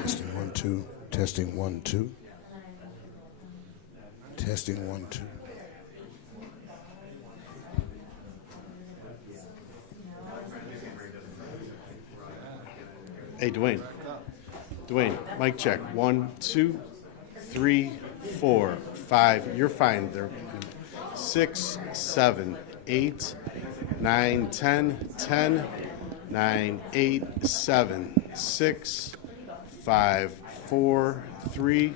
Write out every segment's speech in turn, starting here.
Testing 1 2. Testing 1 2. Testing 1 2. Hey, Dwayne. Dwayne, mic check. 1 2 3 4 5. You're fine. There. 6 7 8 9 10 10 9 8 7 6 5 4 3.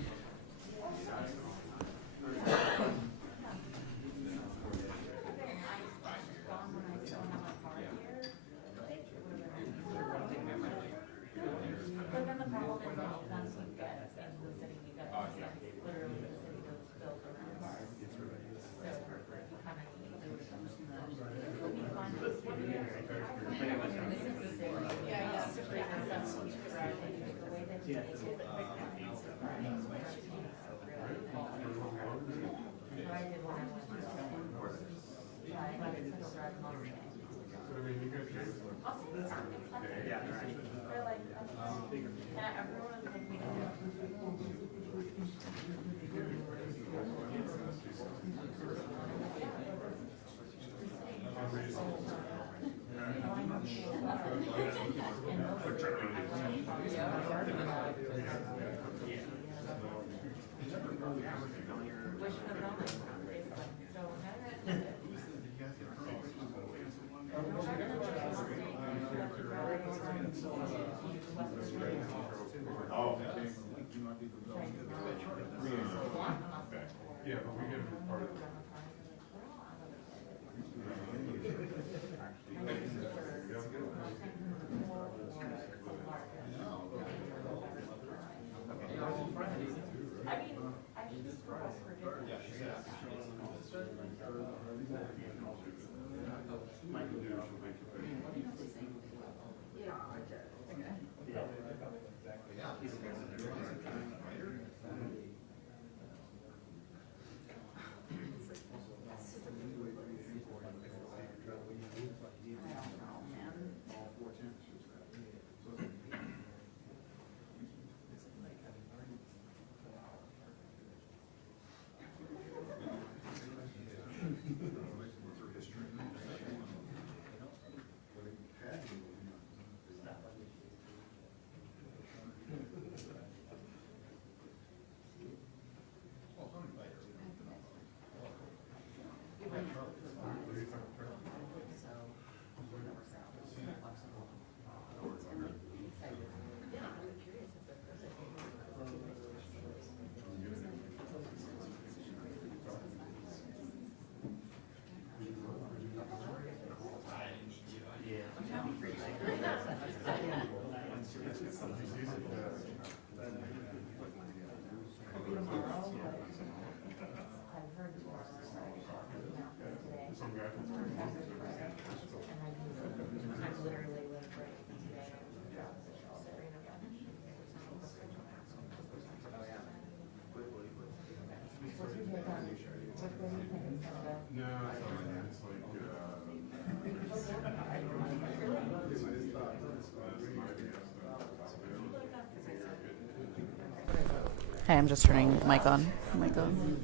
Hey, I'm just turning the mic on. Mic on.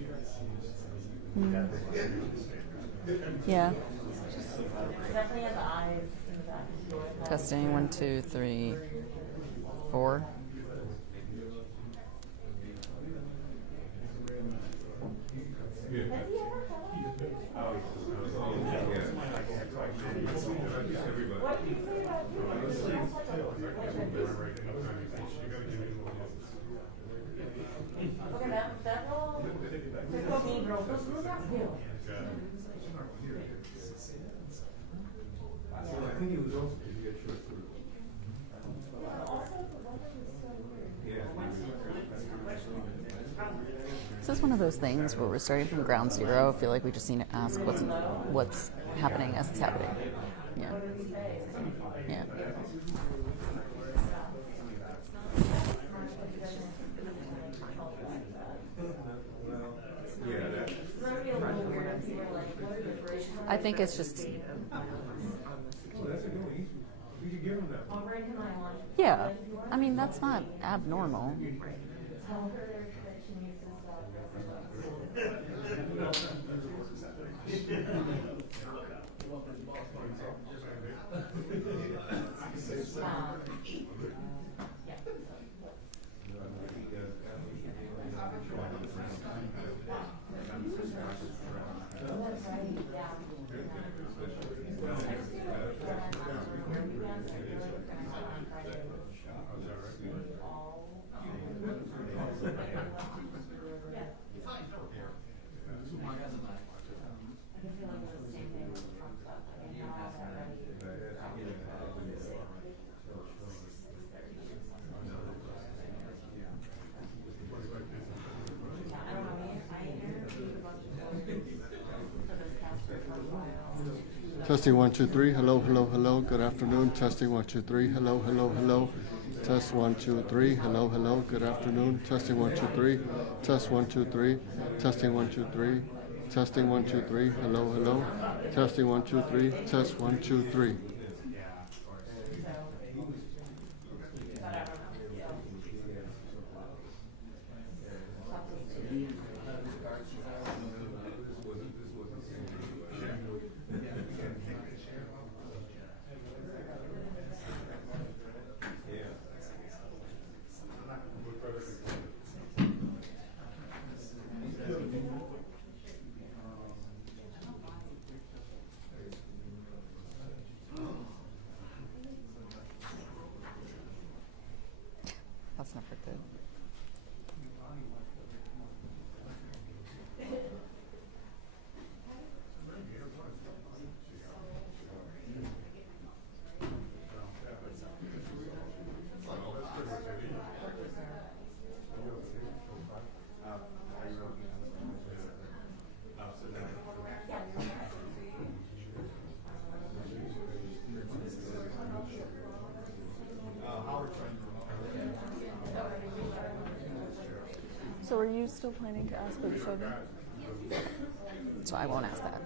Yeah. Testing 1, 2, 3, 4. This is one of those things where we're starting from ground zero. I feel like we just need to ask what's happening as it's happening. Yeah. Yeah. I think it's just. Yeah. I mean, that's not abnormal. Testing 1, 2, 3. Hello, hello, hello. Good afternoon. Testing 1, 2, 3. Hello, hello, hello. Test 1, 2, 3. Hello, hello. Good afternoon. Testing 1, 2, 3. Test 1, 2, 3. Testing 1, 2, 3. Testing 1 2 3. Hello, hello. Testing 1 2 3. Test 1 2 3. That's never good. So are you still planning to ask what you showed me? So I won't ask that.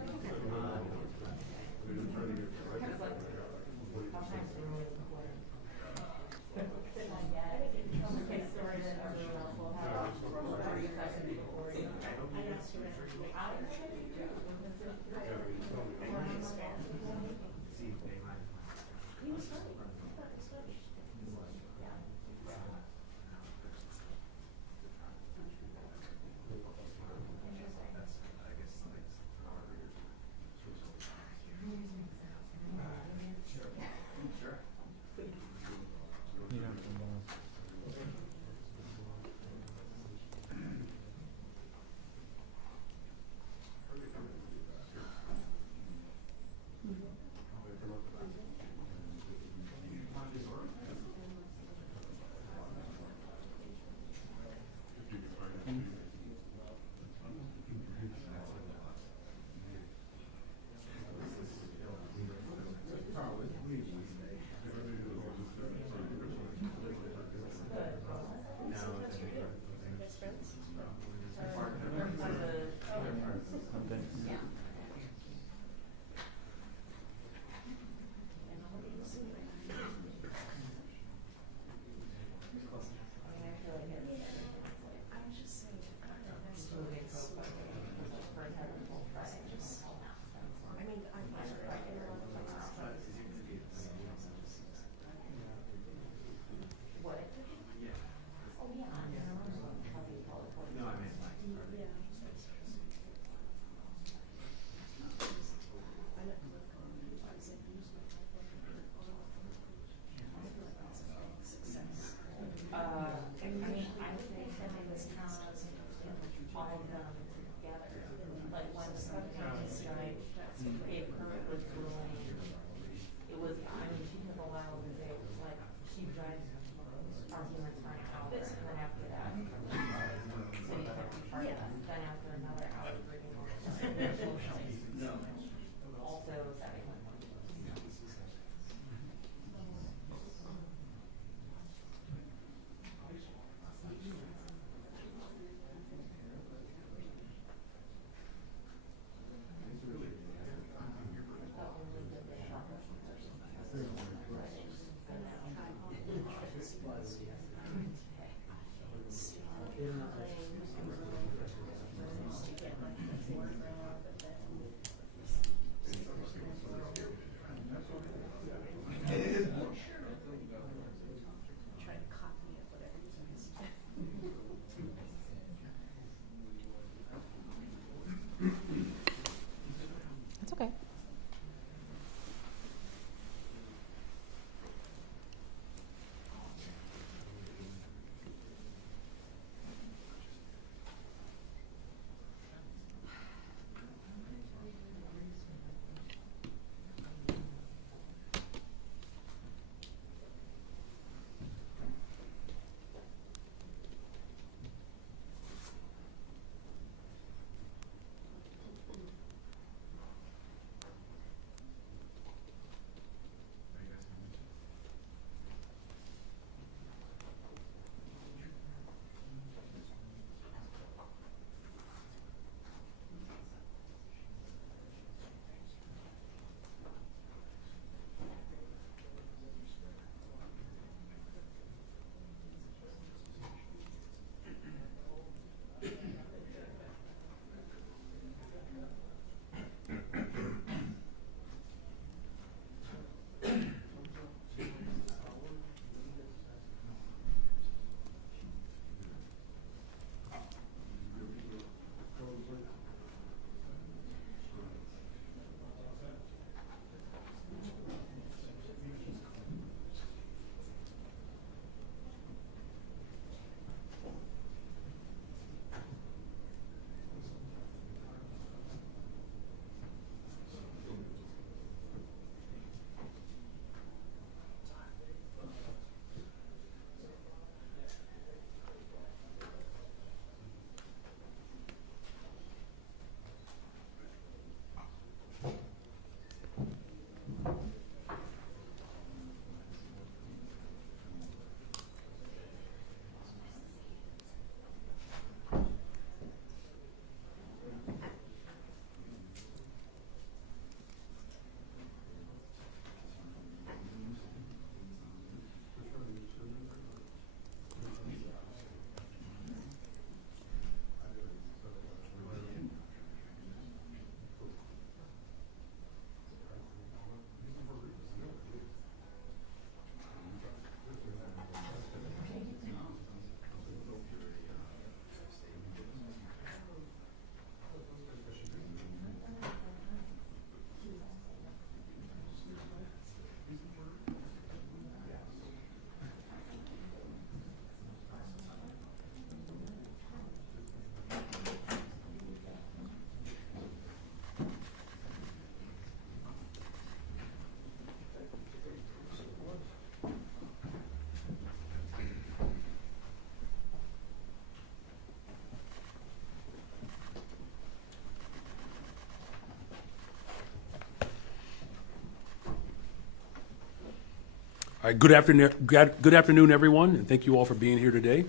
All right, good afternoon, everyone, and thank you all for being here today.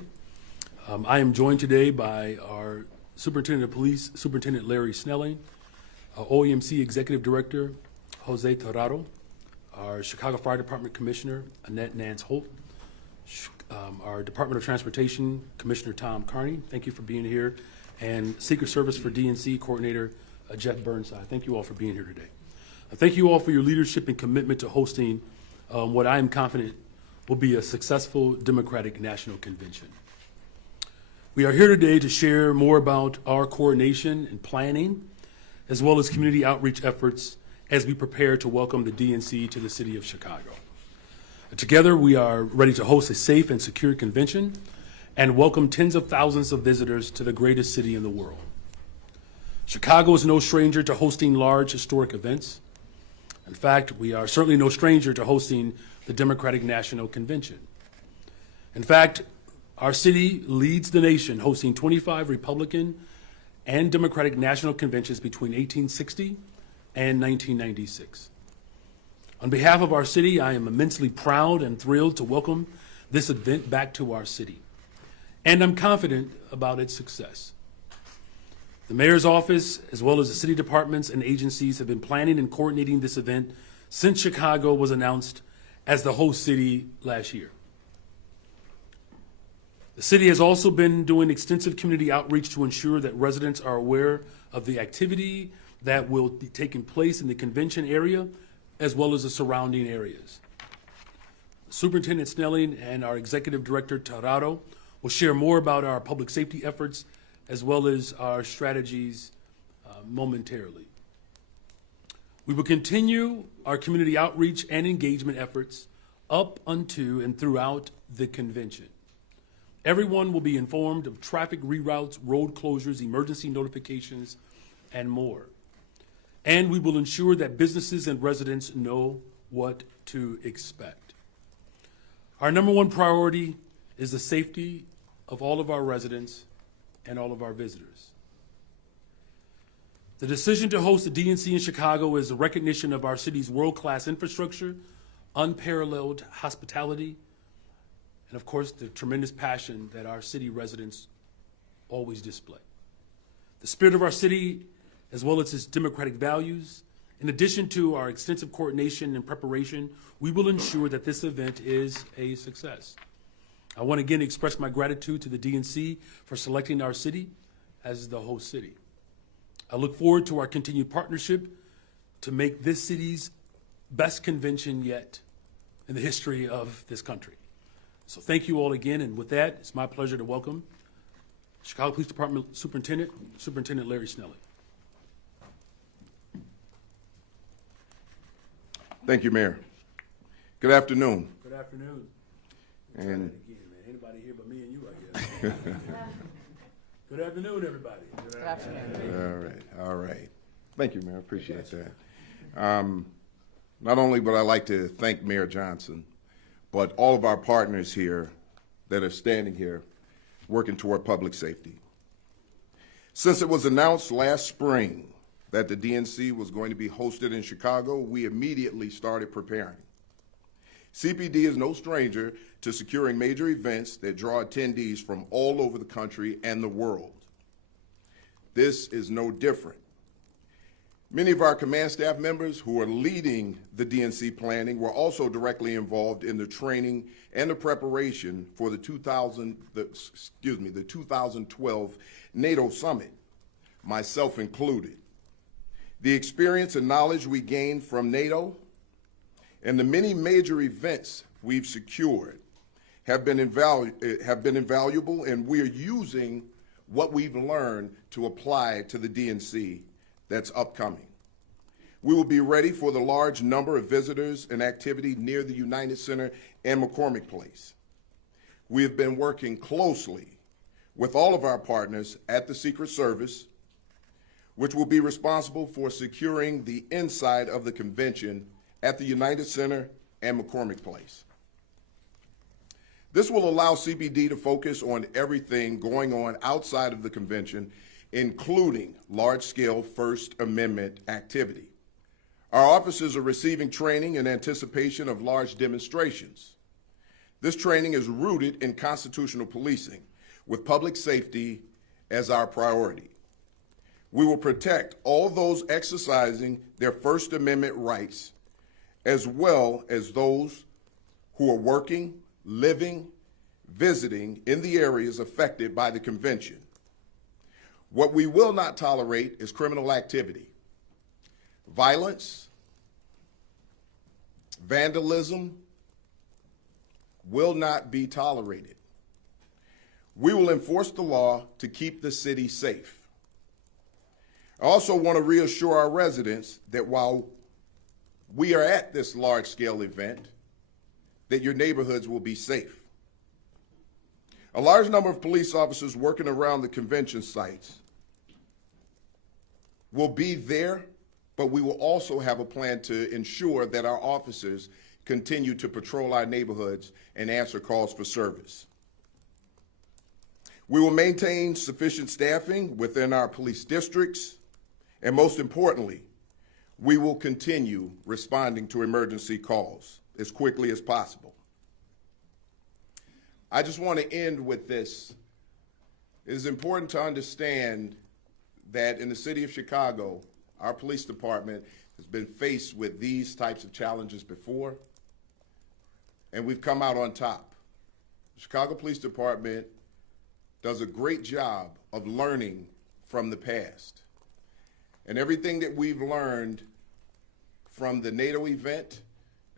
I am joined today by our Superintendent of Police, Superintendent Larry Snelling, OEMC Executive Director, Jose Tirado, our Chicago Fire Department Commissioner, Annette Nance Holt, our Department of Transportation, Commissioner Tom Carney, thank you for being here, and Secret Service for DNC Coordinator, Jeff Burnside. Thank you all for being here today. Thank you all for your leadership and commitment to hosting what I am confident will be a successful Democratic National Convention. We are here today to share more about our coordination and planning, as well as community outreach efforts as we prepare to welcome the DNC to the city of Chicago. Together, we are ready to host a safe and secure convention and welcome tens of thousands of visitors to the greatest city in the world. Chicago is no stranger to hosting large historic events. In fact, we are certainly no stranger to hosting the Democratic National Convention. In fact, our city leads the nation, hosting 25 Republican and Democratic National Conventions between 1860 and 1996. On behalf of our city, I am immensely proud and thrilled to welcome this event back to our city, and I'm confident about its success. The mayor's office, as well as the city departments and agencies, have been planning and coordinating this event since Chicago was announced as the host city last year. The city has also been doing extensive community outreach to ensure that residents are aware of the activity that will be taking place in the convention area, as well as the surrounding areas. Superintendent Snelling and our Executive Director, Tirado, will share more about our public safety efforts as well as our strategies momentarily. We will continue our community outreach and engagement efforts up unto and throughout the convention. Everyone will be informed of traffic reroutes, road closures, emergency notifications, and more. And we will ensure that businesses and residents know what to expect. Our number one priority is the safety of all of our residents and all of our visitors. The decision to host the DNC in Chicago is a recognition of our city's world-class infrastructure, unparalleled hospitality, and of course, the tremendous passion that our city residents always display. The spirit of our city, as well as its democratic values, in addition to our extensive coordination and preparation, we will ensure that this event is a success. I want to again express my gratitude to the DNC for selecting our city as the host city. I look forward to our continued partnership to make this city's best convention yet in the history of this country. So thank you all again, and with that, it's my pleasure to welcome Chicago Police Department Superintendent, Superintendent Larry Snelling. Thank you, Mayor. Good afternoon. Good afternoon. And Again, man. Anybody here but me and you, I guess. Good afternoon, everybody. Good afternoon. all right. Thank you, Mayor. Appreciate that. Not only would I like to thank Mayor Johnson, but all of our partners here that are standing here working toward public safety. Since it was announced last spring that the DNC was going to be hosted in Chicago, we immediately started preparing. CPD is no stranger to securing major events that draw attendees from all over the country and the world. This is no different. Many of our command staff members who are leading the DNC planning were also directly involved in the training and the preparation for the 2012 NATO summit, myself included. The experience and knowledge we gained from NATO and the many major events we've secured have been invaluable, and we're using what we've learned to apply to the DNC that's upcoming. We will be ready for the large number of visitors and activity near the United Center and McCormick Place. We have been working closely with all of our partners at the Secret Service, which will be responsible for securing the inside of the convention at the United Center and McCormick Place. This will allow CPD to focus on everything going on outside of the convention, including large-scale First Amendment activity. Our officers are receiving training in anticipation of large demonstrations. This training is rooted in constitutional policing, with public safety as our priority. We will protect all those exercising their First Amendment rights, as well as those who are working, living, visiting in the areas affected by the convention. What we will not tolerate is criminal activity. Violence, vandalism will not be tolerated. We will enforce the law to keep the city safe. I also want to reassure our residents that while we are at this large-scale event, that your neighborhoods will be safe. A large number of police officers working around the convention sites will be there, but we will also have a plan to ensure that our officers continue to patrol our neighborhoods and answer calls for service. We will maintain sufficient staffing within our police districts, and most importantly, we will continue responding to emergency calls as quickly as possible. I just want to end with this. It is important to understand that in the city of Chicago, our police department has been faced with these types of challenges before, and we've come out on top. The Chicago Police Department does a great job of learning from the past. And everything that we've learned from the NATO event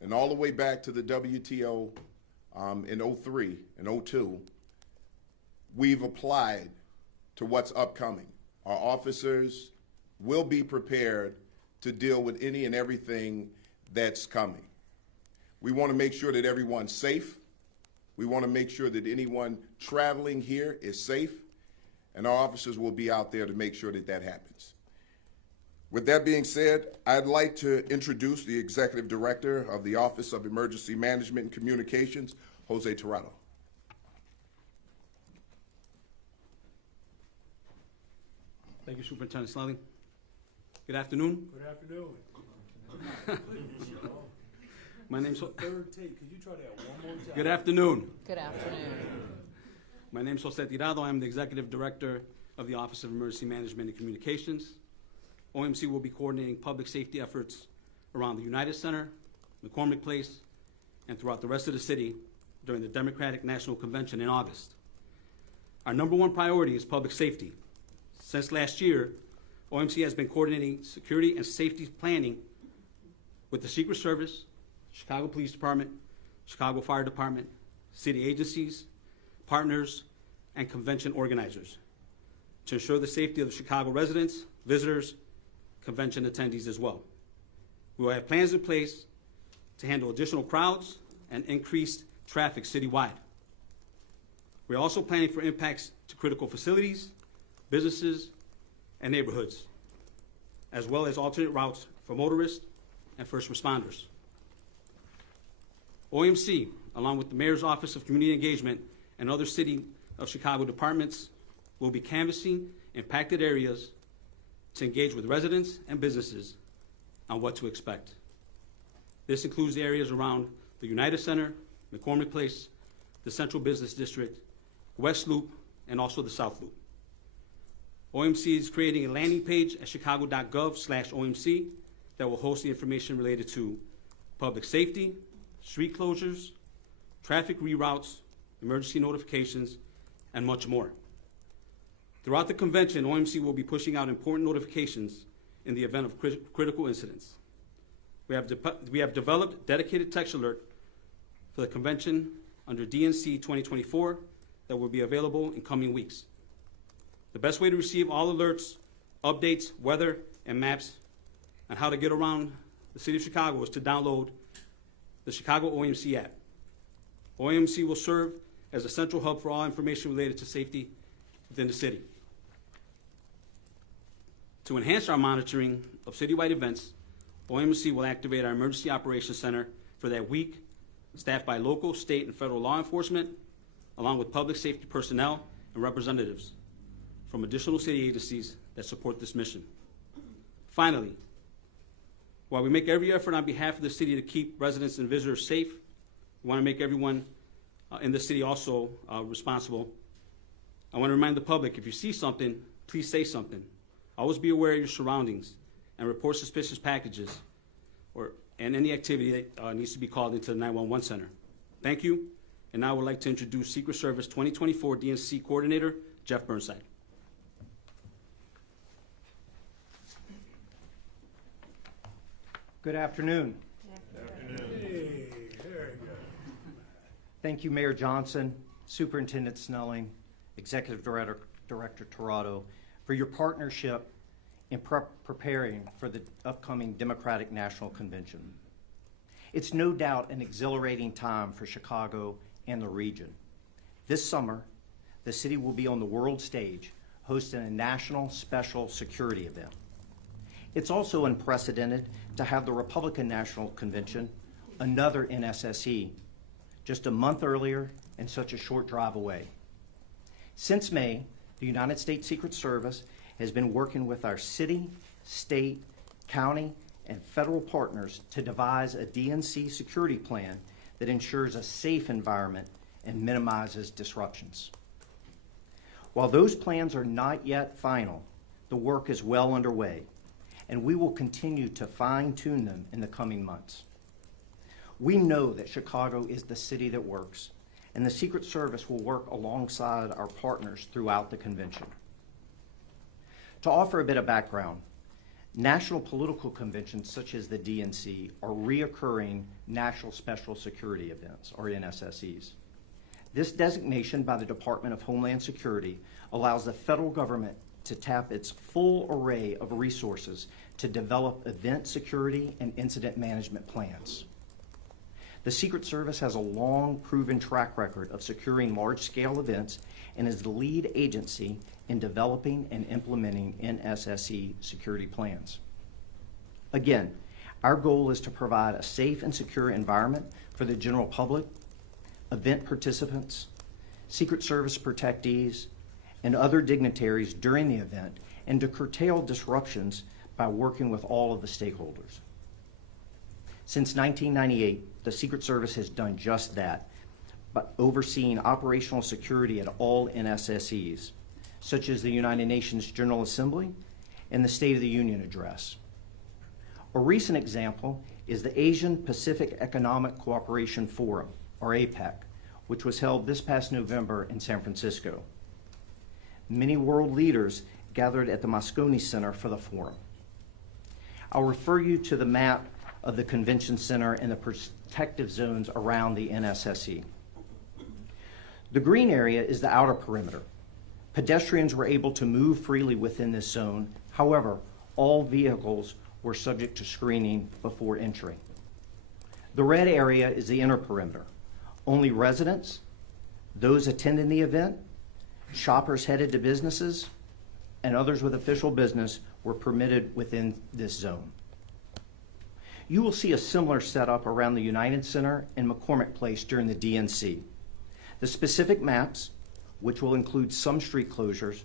and all the way back to the WTO in 03 and 02, we've applied to what's upcoming. Our officers will be prepared to deal with any and everything that's coming. We want to make sure that everyone's safe. We want to make sure that anyone traveling here is safe, and our officers will be out there to make sure that that happens. With that being said, I'd like to introduce the Executive Director of the Office of Emergency Management and Communications, Jose Tirado. Thank you, Superintendent Snelling. Good afternoon. Good afternoon. My name's Third take. Could you try that one more time? Good afternoon. Good afternoon. My name is Jose Tirado. I'm the Executive Director of the Office of Emergency Management and Communications. OMC will be coordinating public safety efforts around the United Center, McCormick Place, and throughout the rest of the city during the Democratic National Convention in August. Our number one priority is public safety. Since last year, OMC has been coordinating security and safety planning with the Secret Service, Chicago Police Department, Chicago Fire Department, city agencies, partners, and convention organizers to ensure the safety of the Chicago residents, visitors, convention attendees as well. We will have plans in place to handle additional crowds and increased traffic citywide. We're also planning for impacts to critical facilities, businesses, and neighborhoods, as well as alternate routes for motorists and first responders. OMC, along with the Mayor's Office of Community Engagement and other City of Chicago departments, will be canvassing impacted areas to engage with residents and businesses on what to expect. This includes the areas around the United Center, McCormick Place, the Central Business District, West Loop, and also the South Loop. OMC is creating a landing page at chicago.gov/OMC that will host the information related to public safety, street closures, traffic reroutes, emergency notifications, and much more. Throughout the convention, OMC will be pushing out important notifications in the event of critical incidents. We have developed dedicated text alert for the convention under DNC 2024 that will be available in coming weeks. The best way to receive all alerts, updates, weather, and maps on how to get around the city of Chicago is to download the Chicago OMC app. OMC will serve as a central hub for all information related to safety within the city. To enhance our monitoring of citywide events, OMC will activate our Emergency Operations Center for that week, staffed by local, state, and federal law enforcement, along with public safety personnel and representatives from additional city agencies that support this mission. Finally, While we make every effort on behalf of the city to keep residents and visitors safe, we want to make everyone in the city also responsible. I want to remind the public, if you see something, please say something. Always be aware of your surroundings and report suspicious packages and any activity that needs to be called into the 911 center. Thank you. And now I would like to introduce Secret Service 2024 DNC Coordinator, Jeff Burnside. Good afternoon. Thank you, Mayor Johnson, Superintendent Snelling, Executive Director Tirado, for your partnership in preparing for the upcoming Democratic National Convention. It's no doubt an exhilarating time for Chicago and the region. This summer, the city will be on the world stage hosting a national special security event. It's also unprecedented to have the Republican National Convention, another NSSE, just a month earlier and such a short drive away. Since May, the United States Secret Service has been working with our city, state, county, and federal partners to devise a DNC security plan that ensures a safe environment and minimizes disruptions. While those plans are not yet final, the work is well underway, and we will continue to fine-tune them in the coming months. We know that Chicago is the city that works, and the Secret Service will work alongside our partners throughout the convention. To offer a bit of background, national political conventions such as the DNC are reoccurring National Special Security Events, or NSSEs. This designation by the Department of Homeland Security allows the federal government to tap its full array of resources to develop event security and incident management plans. The Secret Service has a long proven track record of securing large-scale events and is the lead agency in developing and implementing NSSE security plans. Again, our goal is to provide a safe and secure environment for the general public, event participants, Secret Service protectees, and other dignitaries during the event, and to curtail disruptions by working with all of the stakeholders. Since 1998, the Secret Service has done just that, by overseeing operational security at all NSSEs, such as the United Nations General Assembly and the State of the Union Address. A recent example is the Asian Pacific Economic Cooperation Forum, or APEC, which was held this past November in San Francisco. Many world leaders gathered at the Moscone Center for the forum. I'll refer you to the map of the convention center and the protective zones around the NSSE. The green area is the outer perimeter. Pedestrians were able to move freely within this zone. However, all vehicles were subject to screening before entry. The red area is the inner perimeter. Only residents, those attending the event, shoppers headed to businesses, and others with official business were permitted within this zone. You will see a similar setup around the United Center and McCormick Place during the DNC. The specific maps, which will include some street closures,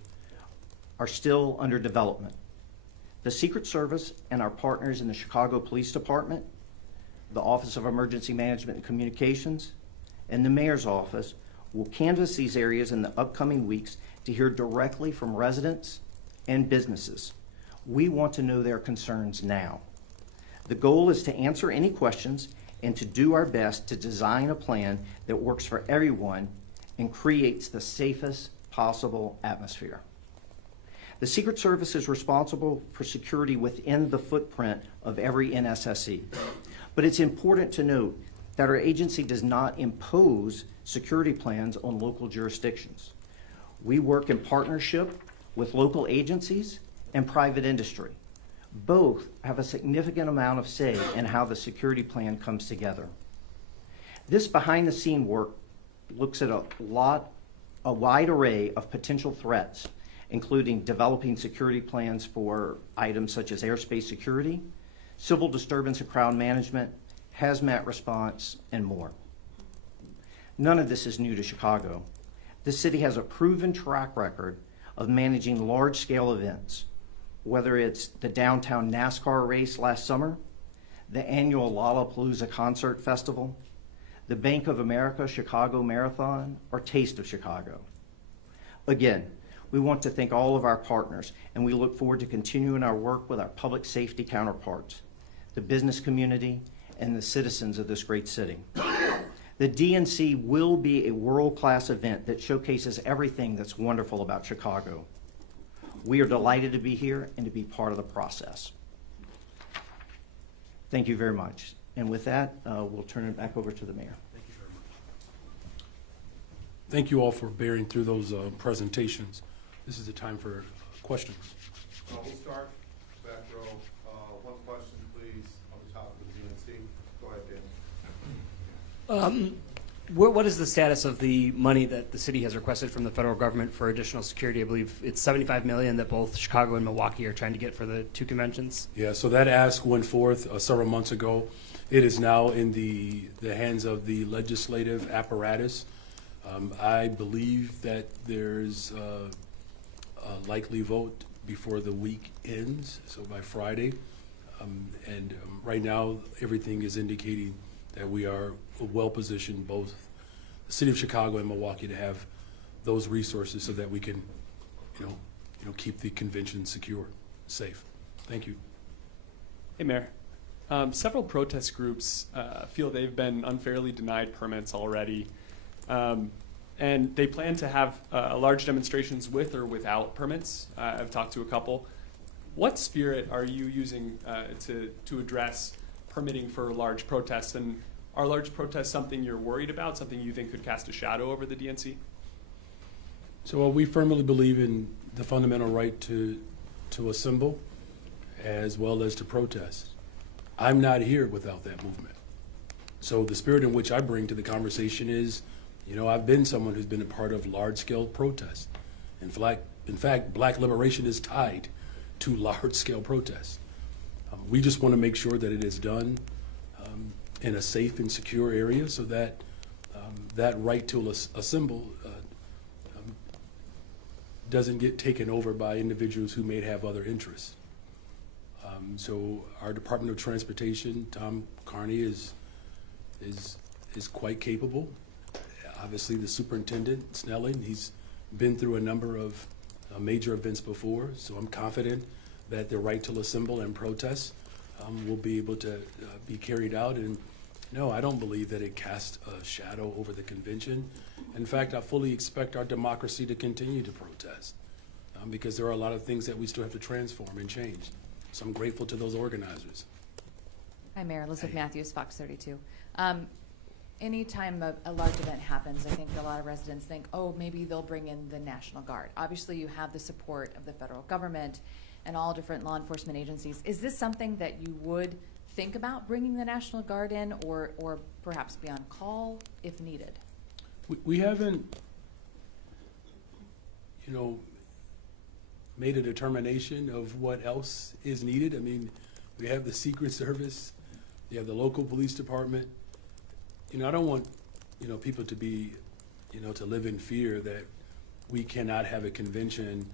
are still under development. The Secret Service and our partners in the Chicago Police Department, the Office of Emergency Management and Communications, and the Mayor's Office will canvass these areas in the upcoming weeks to hear directly from residents and businesses. We want to know their concerns now. The goal is to answer any questions and to do our best to design a plan that works for everyone and creates the safest possible atmosphere. The Secret Service is responsible for security within the footprint of every NSSE. But it's important to note that our agency does not impose security plans on local jurisdictions. We work in partnership with local agencies and private industry. Both have a significant amount of say in how the security plan comes together. This behind-the-scene work looks at a wide array of potential threats, including developing security plans for items such as airspace security, civil disturbance and crowd management, hazmat response, and more. None of this is new to Chicago. The city has a proven track record of managing large-scale events, whether it's the downtown NASCAR race last summer, the annual Lollapalooza Concert Festival, the Bank of America Chicago Marathon, or Taste of Chicago. Again, we want to thank all of our partners, and we look forward to continuing our work with our public safety counterparts, the business community, and the citizens of this great city. The DNC will be a world-class event that showcases everything that's wonderful about Chicago. We are delighted to be here and to be part of the process. Thank you very much. And with that, we'll turn it back over to the mayor. Thank you very much. Thank you all for bearing through those presentations. This is the time for questions. We'll start back row. One question, please, on the top of the DNC. Go ahead, Dan. What is the status of the money that the city has requested from the federal government for additional security? I believe it's $75 million that both Chicago and Milwaukee are trying to get for the two conventions. Yeah, so that ask went forth several months ago. It is now in the hands of the legislative apparatus. I believe that there's a likely vote before the week ends, so by Friday. Right now, everything is indicating that we are well-positioned, both the city of Chicago and Milwaukee, to have those resources so that we can, keep the convention secure, safe. Thank you. Hey, Mayor. Several protest groups feel they've been unfairly denied permits already, and they plan to have large demonstrations with or without permits. I've talked to a couple. What spirit are you using to address permitting for large protests, and are large protests something you're worried about, something you think could cast a shadow over the DNC? So we firmly believe in the fundamental right to assemble as well as to protest. I'm not here without that movement. So the spirit in which I bring to the conversation is, I've been someone who's been a part of large-scale protests. In fact, black liberation is tied to large-scale protests. We just want to make sure that it is done in a safe and secure area so that that right to assemble doesn't get taken over by individuals who may have other interests. So our Department of Transportation, Tom Carney, is quite capable. Obviously, the Superintendent, Snelling, he's been through a number of major events before, so I'm confident that the right to assemble and protest will be able to be carried out. And no, I don't believe that it casts a shadow over the convention. In fact, I fully expect our democracy to continue to protest because there are a lot of things that we still have to transform and change. So I'm grateful to those organizers. Hi, Mayor. Elizabeth Matthews, Fox 32. Anytime a large event happens, I think a lot of residents think, oh, maybe they'll bring in the National Guard. Obviously, you have the support of the federal government and all different law enforcement agencies. Is this something that you would think about bringing the National Guard in, or perhaps be on call if needed? We haven't, made a determination of what else is needed. I mean, we have the Secret Service, you have the local police department. I don't want, people to be, to live in fear that we cannot have a convention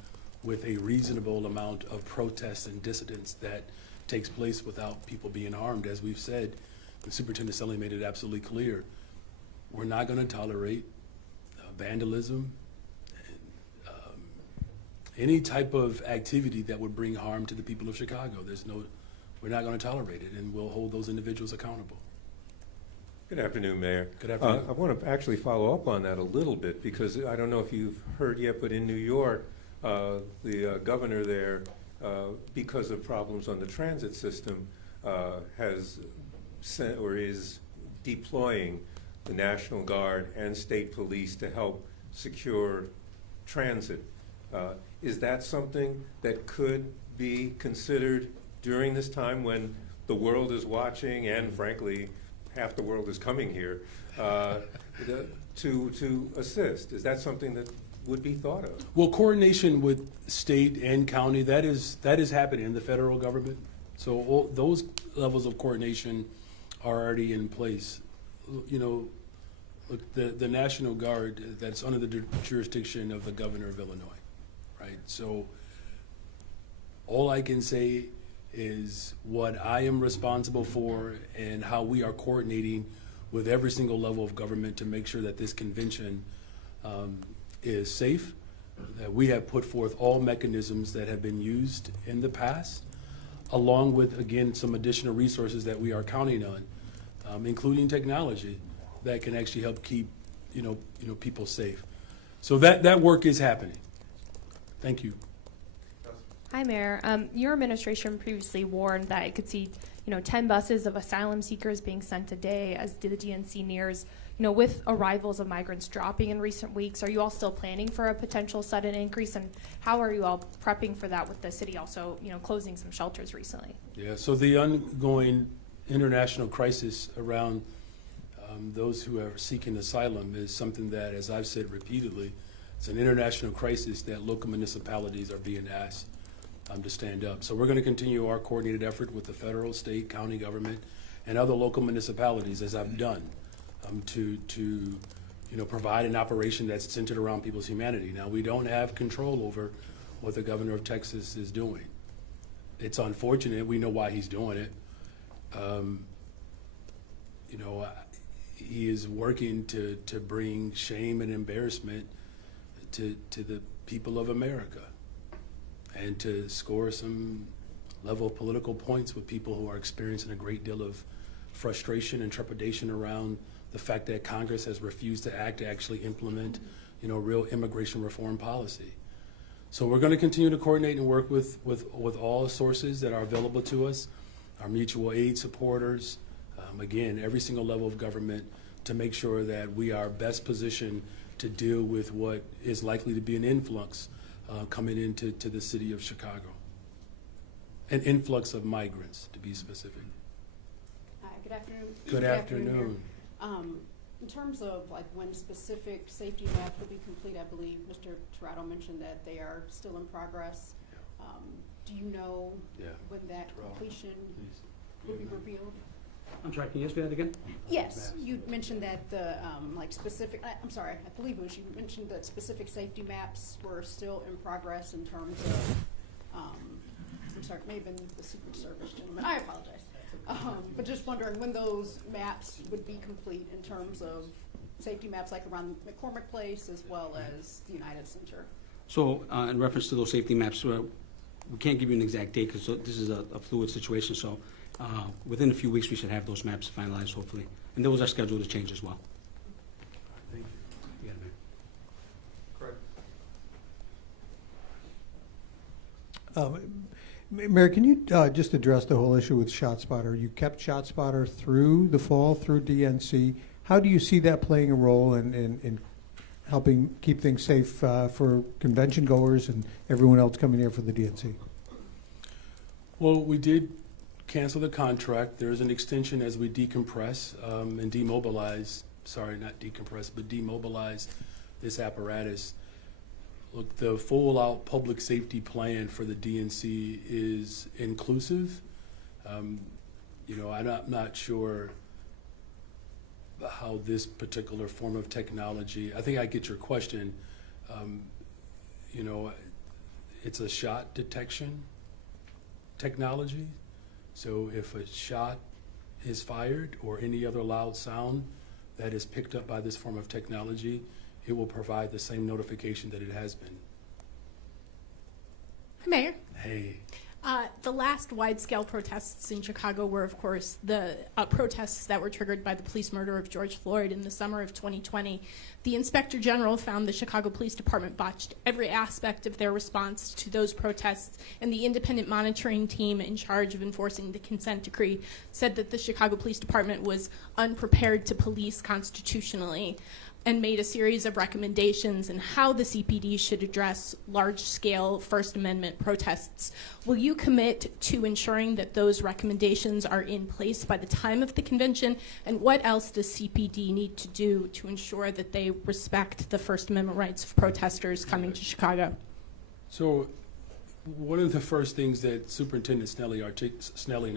with a reasonable amount of protests and dissidents that takes place without people being harmed. As we've said, the Superintendent Snelling made it absolutely clear, we're not going to tolerate vandalism, and, any type of activity that would bring harm to the people of Chicago. We're not going to tolerate it, and we'll hold those individuals accountable. Good afternoon, Mayor. Good afternoon. I want to actually follow up on that a little bit because I don't know if you've heard yet, but in New York, the governor there, because of problems on the transit system, has sent or is deploying the National Guard and state police to help secure transit. Is that something that could be considered during this time when the world is watching and, frankly, half the world is coming here to assist? Is that something that would be thought of? Well, coordination with state and county, that is happening in the federal government. So all those levels of coordination are already in place. Look, the National Guard, that's under the jurisdiction of the governor of Illinois, right? So all I can say is what I am responsible for and how we are coordinating with every single level of government to make sure that this convention is safe, that we have put forth all mechanisms that have been used in the past, along with, again, some additional resources that we are counting on, including technology that can actually help keep, people safe. So that work is happening. Thank you. Hi, Mayor. Your administration previously warned that it could see, 10 buses of asylum seekers being sent a day as the DNC nears. With arrivals of migrants dropping in recent weeks, are you all still planning for a potential sudden increase? And how are you all prepping for that with the city also, closing some shelters recently? Yeah, so the ongoing international crisis around those who are seeking asylum is something that, as I've said repeatedly, it's an international crisis that local municipalities are being asked to stand up. So we're going to continue our coordinated effort with the federal, state, county government, and other local municipalities, as I've done, to provide an operation that's centered around people's humanity. Now, we don't have control over what the governor of Texas is doing. It's unfortunate. We know why he's doing it. He is working to bring shame and embarrassment to the people of America and to score some level of political points with people who are experiencing a great deal of frustration and trepidation around the fact that Congress has refused to actually implement, real immigration reform policy. So we're going to continue to coordinate and work with all sources that are available to us, our mutual aid supporters, again, every single level of government, to make sure that we are best positioned to deal with what is likely to be an influx coming into the city of Chicago. An influx of migrants, to be specific. Hi, good afternoon. Good afternoon. In terms of when specific safety maps will be complete, I believe Mr. Tirado mentioned that they are still in progress. Do you know when that completion will be revealed? I'm sorry, can you ask me that again? Yes, you mentioned that the specific, I'm sorry, I believe it was you mentioned that specific safety maps were still in progress in terms of, I'm sorry, it may have been the Secret Service gentleman, I apologize. But just wondering when those maps would be complete in terms of safety maps like around McCormick Place as well as the United Center. So in reference to those safety maps, we can't give you an exact date because this is a fluid situation. So within a few weeks, we should have those maps finalized, hopefully. And those are scheduled to change as well. Thank you. Yeah, Mayor. Correct. Mayor, can you just address the whole issue with ShotSpotter? You kept ShotSpotter through the fall, through DNC. How do you see that playing a role in helping keep things safe for convention goers and everyone else coming here for the DNC? Well, we did cancel the contract. There's an extension as we decompress and demobilize, not decompress, but demobilize this apparatus. Look, the full-out public safety plan for the DNC is inclusive. I'm not sure how this particular form of technology, I think I get your question. It's a shot detection technology. So if a shot is fired or any other loud sound that is picked up by this form of technology, it will provide the same notification that it has been. Hi, Mayor. Hey. The last wide-scale protests in Chicago were, of course, the protests that were triggered by the police murder of George Floyd in the summer of 2020. The Inspector General found the Chicago Police Department botched every aspect of their response to those protests, and the independent monitoring team in charge of enforcing the consent decree said that the Chicago Police Department was unprepared to police constitutionally, and made a series of recommendations on how the CPD should address large-scale First Amendment protests. Will you commit to ensuring that those recommendations are in place by the time of the convention? And what else does CPD need to do to ensure that they respect the First Amendment rights of protesters coming to Chicago? So one of the first things that Superintendent Snelling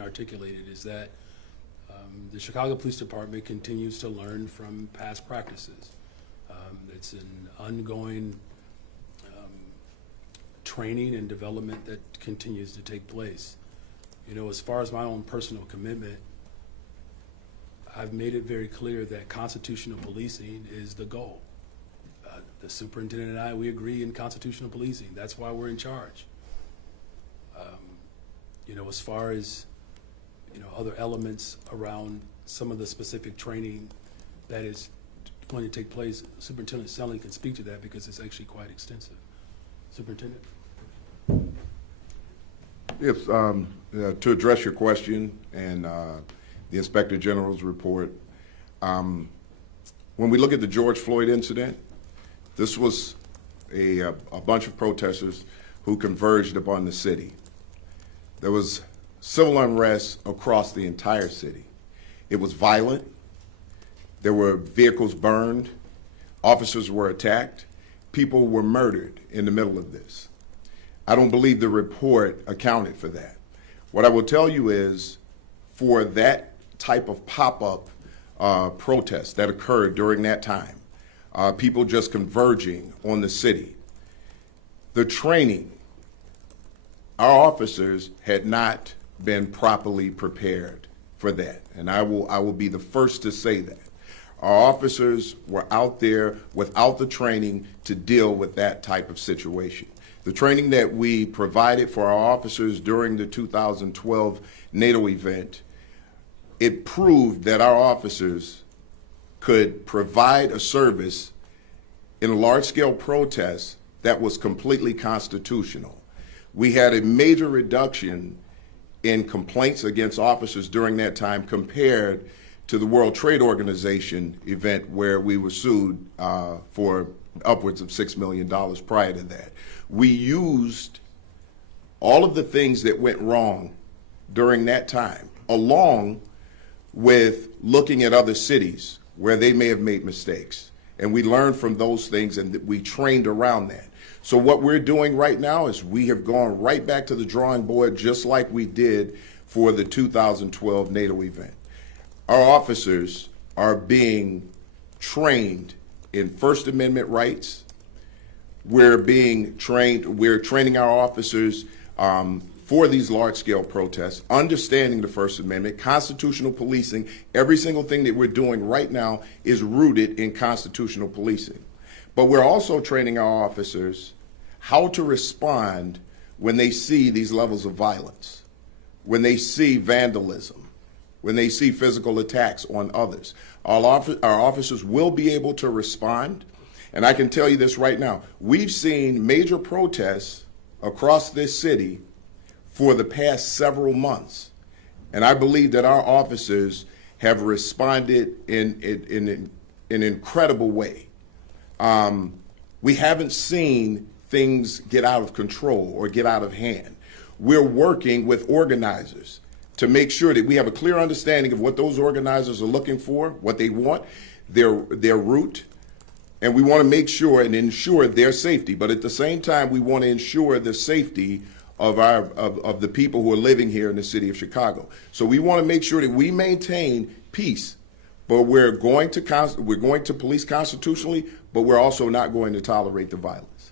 articulated is that the Chicago Police Department continues to learn from past practices. It's an ongoing training and development that continues to take place. You know, as far as my own personal commitment, I've made it very clear that constitutional policing is the goal. The superintendent and I, we agree in constitutional policing. That's why we're in charge. You know, as far as, you know, other elements around some of the specific training that is going to take place, Superintendent Snelling can speak to that because it's actually quite extensive. Superintendent? Yes, to address your question and the Inspector General's report, when we look at the George Floyd incident, this was a bunch of protesters who converged upon the city. There was civil unrest across the entire city. It was violent. There were vehicles burned. Officers were attacked. People were murdered in the middle of this. I don't believe the report accounted for that. What I will tell you is, for that type of pop-up protest that occurred during that time, people just converging on the city, the training, our officers had not been properly prepared for that. And I will be the first to say that. Our officers were out there without the training to deal with that type of situation. The training that we provided for our officers during the 2012 NATO event, it proved that our officers could provide a service in a large-scale protest that was completely constitutional. We had a major reduction in complaints against officers during that time compared to the World Trade Organization event where we were sued for upwards of $6 million prior to that. We used all of the things that went wrong during that time, along with looking at other cities where they may have made mistakes. And we learned from those things and we trained around that. So what we're doing right now is we have gone right back to the drawing board just like we did for the 2012 NATO event. Our officers are being trained in First Amendment rights. We're training our officers for these large-scale protests, understanding the First Amendment, constitutional policing. Every single thing that we're doing right now is rooted in constitutional policing. But we're also training our officers how to respond when they see these levels of violence, when they see vandalism, when they see physical attacks on others. Our officers will be able to respond. And I can tell you this right now. We've seen major protests across this city for the past several months. And I believe that our officers have responded in an incredible way. We haven't seen things get out of control or get out of hand. We're working with organizers to make sure that we have a clear understanding of what those organizers are looking for, what they want, their route, and we want to make sure and ensure their safety. But at the same time, we want to ensure the safety of the people who are living here in the city of Chicago. So we want to make sure that we maintain peace. But we're going to police constitutionally, but we're also not going to tolerate the violence.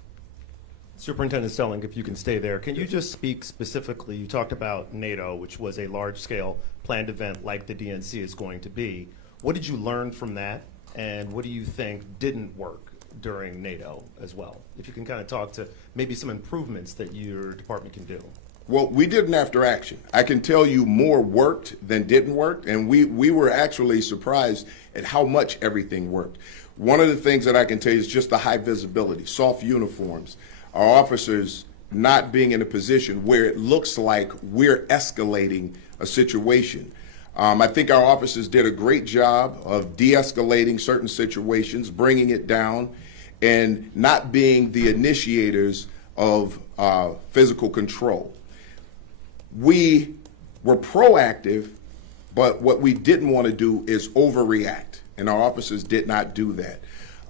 Superintendent Snelling, if you can stay there, can you just speak specifically? You talked about NATO, which was a large-scale planned event like the DNC is going to be. What did you learn from that, and what do you think didn't work during NATO as well? If you can kind of talk to maybe some improvements that your department can do. Well, we did an after action. I can tell you more worked than didn't work, and we were actually surprised at how much everything worked. One of the things that I can tell you is just the high visibility, soft uniforms, our officers not being in a position where it looks like we're escalating a situation. I think our officers did a great job of de-escalating certain situations, bringing it down, and not being the initiators of physical control. We were proactive, but what we didn't want to do is overreact, and our officers did not do that.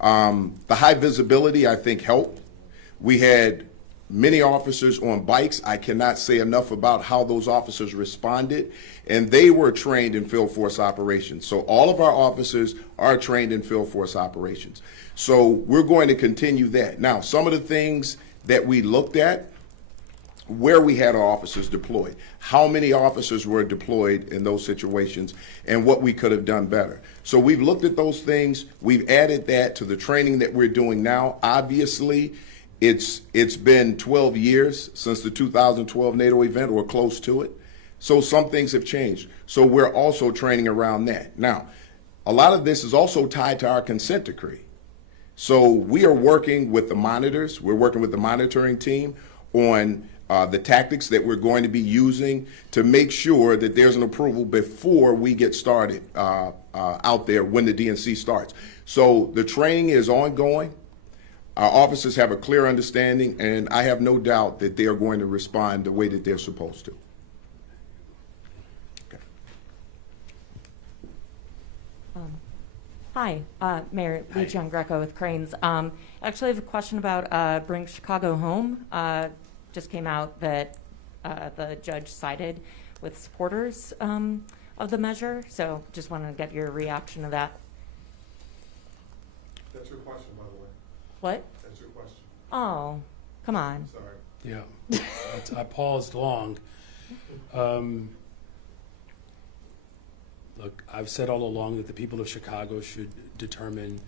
The high visibility, I think, helped. We had many officers on bikes. I cannot say enough about how those officers responded, and they were trained in field force operations. So all of our officers are trained in field force operations. So we're going to continue that. Now, some of the things that we looked at where we had our officers deployed, how many officers were deployed in those situations, and what we could have done better. So we've looked at those things. We've added that to the training that we're doing now. Obviously, it's been 12 years since the 2012 NATO event, or close to it. So some things have changed. So we're also training around that. Now, a lot of this is also tied to our consent decree. So we are working with the monitors. We're working with the monitoring team on the tactics that we're going to be using to make sure that there's an approval before we get started out there when the DNC starts. So the training is ongoing. Our officers have a clear understanding, and I have no doubt that they are going to respond the way that they're supposed to. Hi, Mayor Lee John Greco with Cranes. Actually, I have a question about Bring Chicago Home. Just came out that the judge sided with supporters of the measure, so just wanted to get your reaction to that. That's your question, by the way. What? That's your question. Oh, come on. Sorry. Yeah, I paused long. Look, I've said all along that the people of Chicago should determine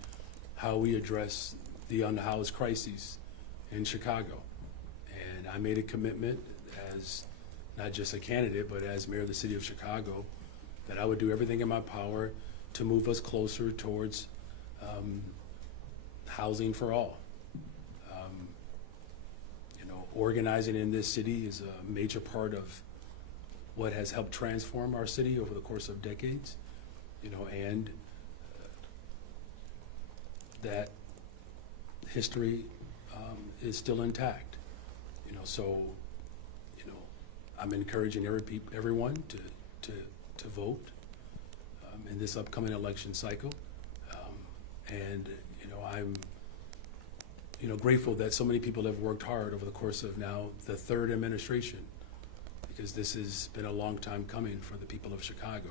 how we address the unhoused crises in Chicago. And I made a commitment as not just a candidate, but as mayor of the city of Chicago, that I would do everything in my power to move us closer towards housing for all. Organizing in this city is a major part of what has helped transform our city over the course of decades, and that history is still intact, so, I'm encouraging everyone to vote in this upcoming election cycle, and, I'm grateful that so many people have worked hard over the course of now the third administration, because this has been a long time coming for the people of Chicago,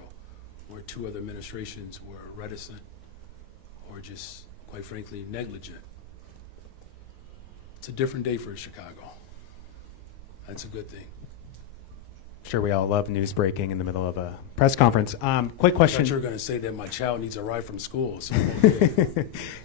where two other administrations were reticent or just, quite frankly, negligent. It's a different day for Chicago. That's a good thing. Sure, we all love news breaking in the middle of a press conference. Quick I question. thought you were going to say that my child needs a ride from school. So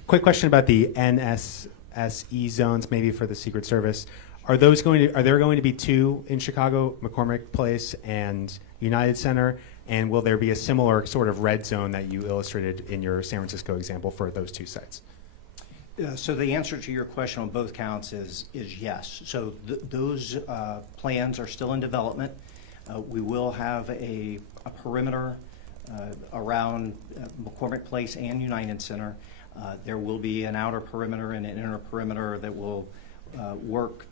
Quick question about the NSSE zones, maybe for the Secret Service. Are there going to be two in Chicago, McCormick Place and United Center? And will there be a similar sort of red zone that you illustrated in your San Francisco example for those two sites? So the answer to your question on both counts is yes. So those plans are still in development. We will have a perimeter around McCormick Place and United Center. There will be an outer perimeter and an inner perimeter that will work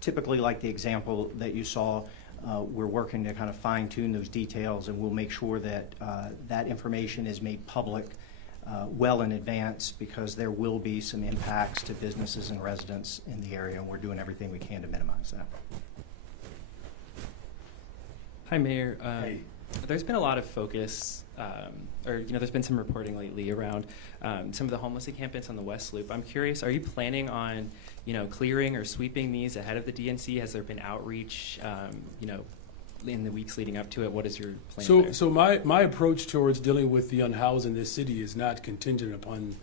typically like the example that you saw. We're working to kind of fine tune those details, and we'll make sure that that information is made public well in advance, because there will be some impacts to businesses and residents in the area, and we're doing everything we can to minimize that. Hi, Mayor. There's been a lot of focus, there's been some reporting lately around some of the homeless encampments on the West Loop. I'm curious, are you planning on, clearing or sweeping these ahead of the DNC? Has there been outreach, in the weeks leading up to it? What is your plan there? So my approach towards dealing with the unhoused in this city is not contingent upon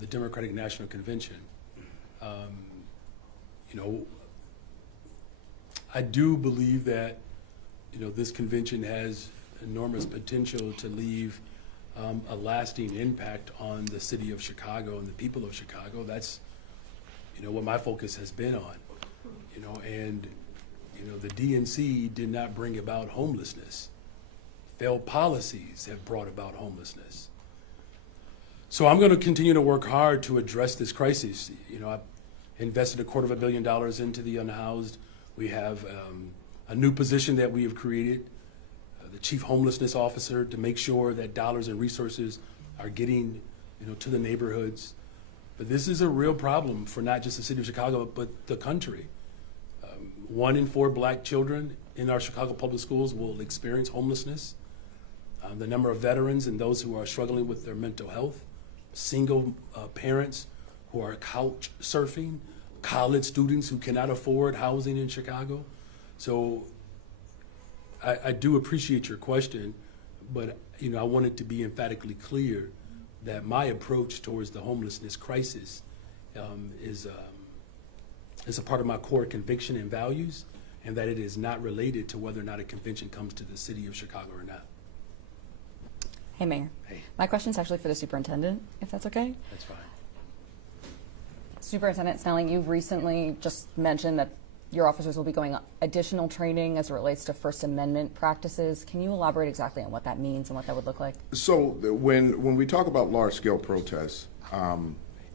the Democratic National Convention. I do believe that this convention has enormous potential to leave a lasting impact on the city of Chicago and the people of Chicago. That's what my focus has been on. And the DNC did not bring about homelessness. Failed policies have brought about homelessness. So I'm going to continue to work hard to address this crisis. I've invested $250 million into the unhoused. We have a new position that we have created, the Chief Homelessness Officer, to make sure that dollars and resources are getting to the neighborhoods. But this is a real problem for not just the city of Chicago, but the country. 1 in 4 black children in our Chicago public schools will experience homelessness. The number of veterans and those who are struggling with their mental health, single parents who are couch surfing, college students who cannot afford housing in Chicago. So I do appreciate your question, but I wanted to be emphatically clear that my approach towards the homelessness crisis is a part of my core conviction and values, and that it is not related to whether or not a convention comes to the city of Chicago or not. Hey, Mayor. Hey. My question is actually for the superintendent, if that's okay. That's fine. Superintendent Snelling, you've recently just mentioned that your officers will be going additional training as it relates to First Amendment practices. Can you elaborate exactly on what that means and what that would look like? So when we talk about large-scale protests,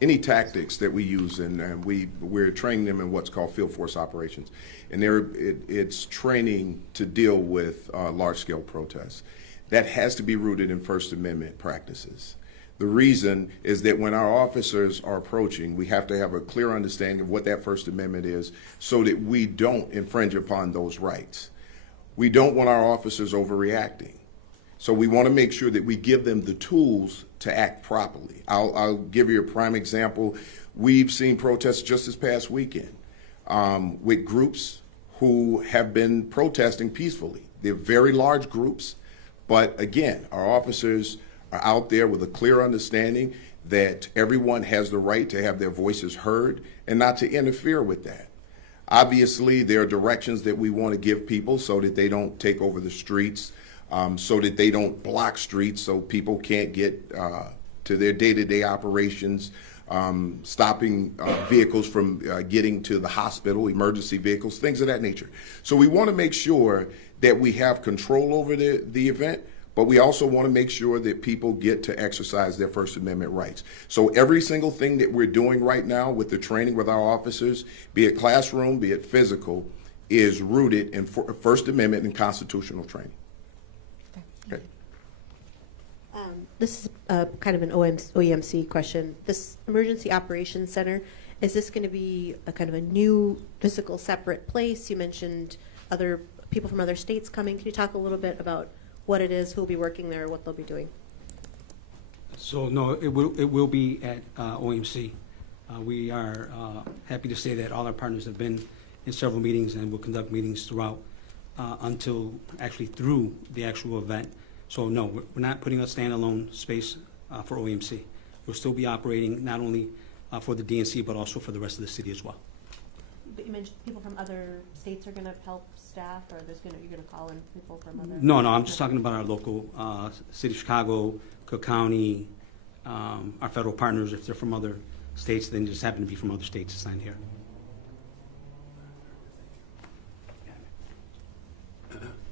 any tactics that we use, and we're training them in what's called field force operations, and it's training to deal with large-scale protests. That has to be rooted in First Amendment practices. The reason is that when our officers are approaching, we have to have a clear understanding of what that First Amendment is so that we don't infringe upon those rights. We don't want our officers overreacting. So we want to make sure that we give them the tools to act properly. I'll give you a prime example. We've seen protests just this past weekend with groups who have been protesting peacefully. They're very large groups, but again, our officers are out there with a clear understanding that everyone has the right to have their voices heard and not to interfere with that. Obviously, there are directions that we want to give people so that they don't take over the streets, so that they don't block streets so people can't get to their day-to-day operations, stopping vehicles from getting to the hospital, emergency vehicles, things of that nature. So we want to make sure that we have control over the event, but we also want to make sure that people get to exercise their First Amendment rights. So every single thing that we're doing right now with the training with our officers, be it classroom, be it physical, is rooted in First Amendment and constitutional training. Okay. This is kind of an OEMC question. This Emergency Operations Center, is this going to be a kind of a new physical separate place? You mentioned other people from other states coming. Can you talk a little bit about what it is, who will be working there, what they'll be doing? So no, it will be at OMC. We are happy to say that all our partners have been in several meetings and will conduct meetings throughout until actually through the actual event. So no, we're not putting a standalone space for OMC. We'll still be operating not only for the DNC but also for the rest of the city as well. But you mentioned people from other states are going to help staff, or you're going to call in people from other? No, I'm just talking about our local city of Chicago, Cook County, our federal partners. If they're from other states, then just happen to be from other states assigned here.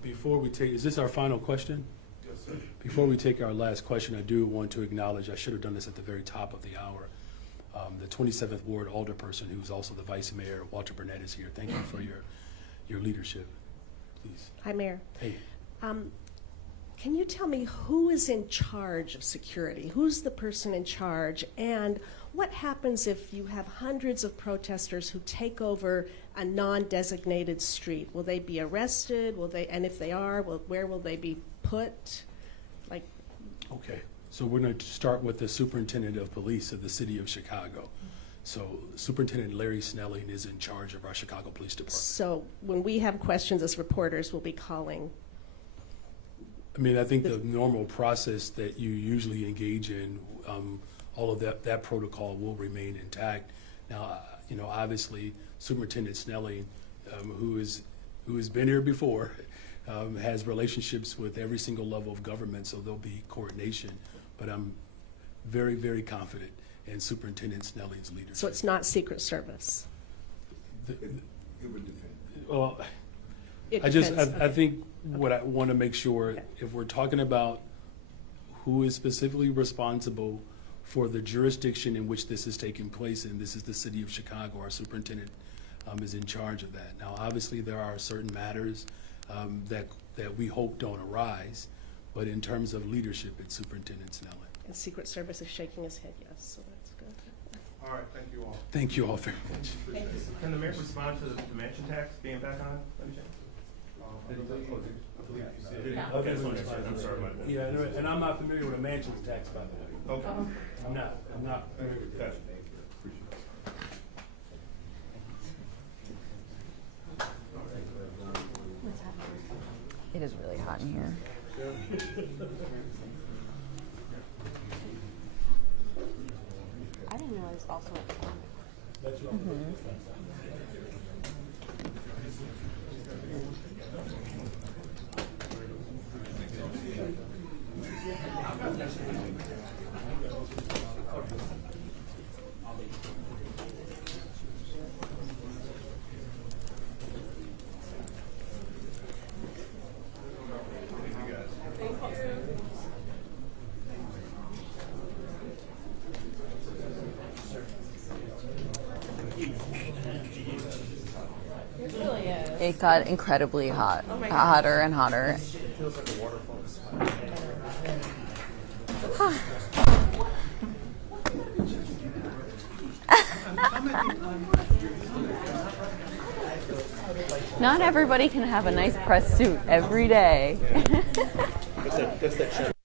Before we take, is this our final question? Yes, sir. Before we take our last question, I do want to acknowledge, I should have done this at the very top of the hour, the 27th Ward Alderperson, who's also the Vice Mayor, Walter Burnett, is here. Thank you for your leadership. Please. Hi, Mayor. Hey. Can you tell me who is in charge of security? Who's the person in charge? And what happens if you have hundreds of protesters who take over a non-designated street? Will they be arrested? And if they are, where will they be put? Okay. So we're going to start with the Superintendent of Police of the City of Chicago. So Superintendent Larry Snelling is in charge of our Chicago Police Department. So when we have questions as reporters, we'll be calling. I mean, I think the normal process that you usually engage in, all of that protocol will remain intact. Now, obviously, Superintendent Snelling, who has been here before, has relationships with every single level of government, so there'll be coordination. But I'm very, very confident in Superintendent Snelling's leadership. So it's not Secret Service? It would depend. Well, It I think what I want to make sure, if we're talking about who is specifically responsible for the jurisdiction in which this is taking place, and this is the City of Chicago, our superintendent is in charge of that. Now, obviously, there are certain matters that we hope don't arise, but in terms of leadership, it's Superintendent Snelling. And Secret Service is shaking his head yes, so that's good. All right, thank you all. Thank you all very much. Can the mayor respond to the mansion tax being back on? Okay, I'm sorry. Yeah, and I'm not familiar with a mansions tax, by the way. Okay. I'm not familiar with that. It is really hot in here. I didn't realize also. It got incredibly hot, hotter and hotter. Not everybody can have a nice press suit every day. That's that